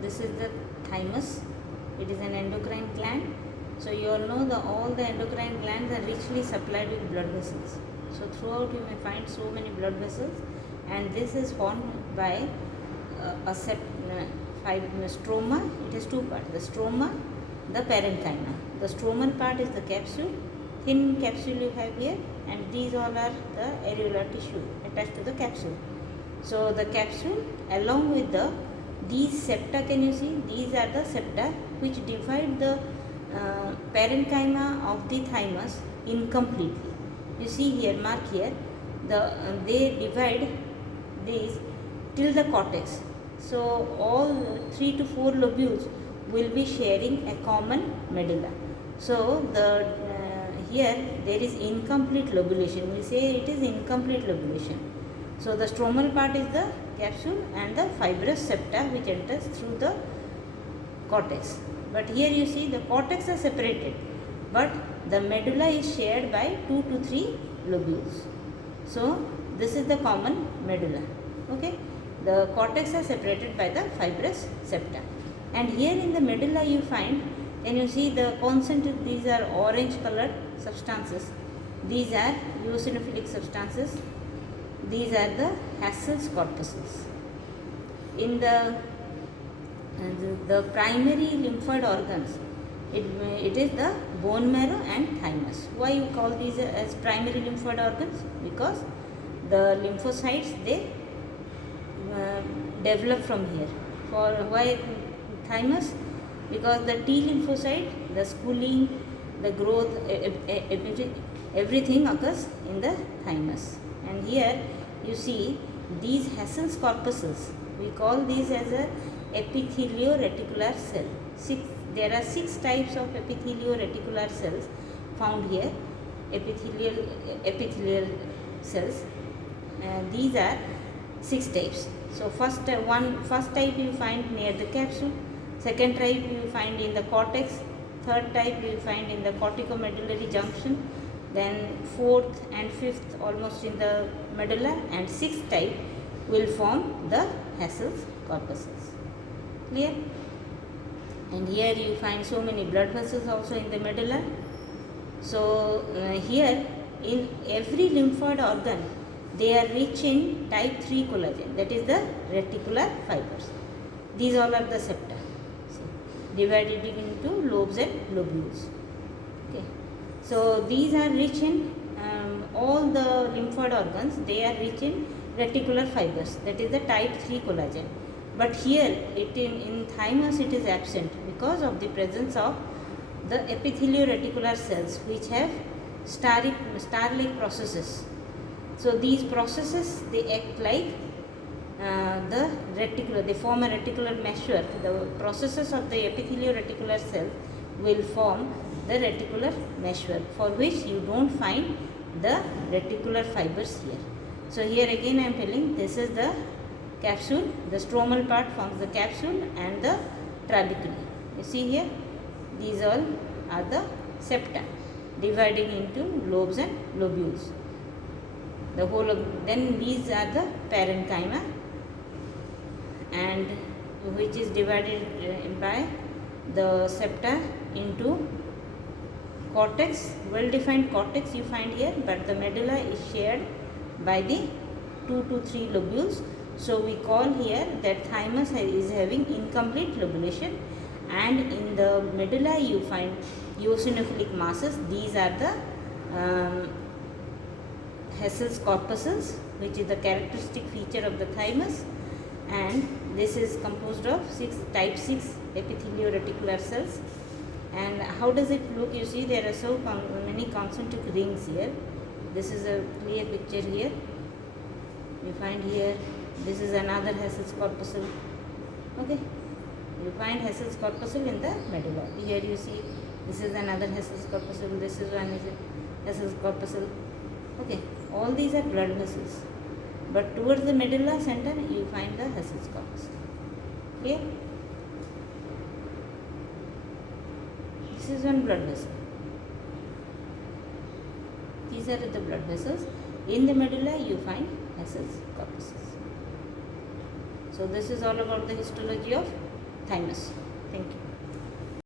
this is the thymus. It is an endocrine gland. So you all know all the endocrine glands are richly supplied with blood vessels. So throughout you may find so many blood vessels, and this is formed by a stroma. It has two parts: the stroma, the parenchyma. The stromal part is the capsule, thin capsule you have here, and these all are the areolar tissue attached to the capsule. So the capsule along with these septa, can you see? These are the septa which divide the parenchyma of the thymus incompletely. You see here, mark here, they divide these till the cortex. So all 3 to 4 lobules will be sharing a common medulla. So here there is incomplete lobulation. We say it is incomplete lobulation. So the stromal part is the capsule and the fibrous septa which enters through the cortex. But here you see the cortex are separated, but the medulla is shared by 2 to 3 lobules. So this is the common medulla. Okay, the cortex are separated by the fibrous septa. And here in the medulla you find, and you see the concentrated, these are orange colored substances. These are eosinophilic substances. These are the Hassel's corpuscles. In the primary lymphoid organs, it is the bone marrow and thymus. Why you call these as primary lymphoid organs? Because the lymphocytes, they develop from here. For why thymus? Because the T lymphocyte, the schooling, the growth, everything occurs in the thymus. And here you see these Hassel's corpuscles. We call these as a epithelio-reticular cell. There are 6 types of epithelio-reticular cells found here. Epithelial cells. These are 6 types. So first type you find near the capsule. Second type you find in the cortex. Third type you find in the corticomedullary junction. Then fourth and fifth almost in the medulla, and sixth type will form the Hassel's corpuscles. Clear? And here you find so many blood vessels also in the medulla. So here in every lymphoid organ they are rich in type 3 collagen, that is the reticular fibers. These all are the septa, divided into lobes and lobules. Okay. So these are rich in all the lymphoid organs, they are rich in reticular fibers, that is the type 3 collagen. But here in thymus it is absent because of the presence of the epithelio-reticular cells which have star-like processes. So these processes, they act like the reticular, they form a reticular meshwork. The processes of the epithelio-reticular cells will form the reticular meshwork, for which you don't find the reticular fibers here. So here again I am telling, this is the capsule, the stromal part forms the capsule and the trabeculae. You see here, these all are the septa dividing into lobes and lobules. The whole of, then these are the parenchyma, and which is divided by the septa into cortex, well defined cortex you find here, but the medulla is shared by the 2 to 3 lobules. So we call here that thymus is having incomplete lobulation, and in the medulla you find eosinophilic masses. These are the Hassel's corpuscles, which is the characteristic feature of the thymus, and this is composed of type 6 epithelio-reticular cells. And how does it look? You see there are so many concentric rings here. This is a clear picture here. You find here, this is another Hassel's corpuscle. Okay, you find Hassel's corpuscle in the medulla. Here you see this is another Hassel's corpuscle. This is one Hassel's corpuscle. Okay, all these are blood vessels, but towards the medulla center you find the Hassel's corpuscle. Clear? This is one blood vessel. These are the blood vessels. In the medulla you find Hassel's corpuscles. So this is all about the histology of thymus. Thank you.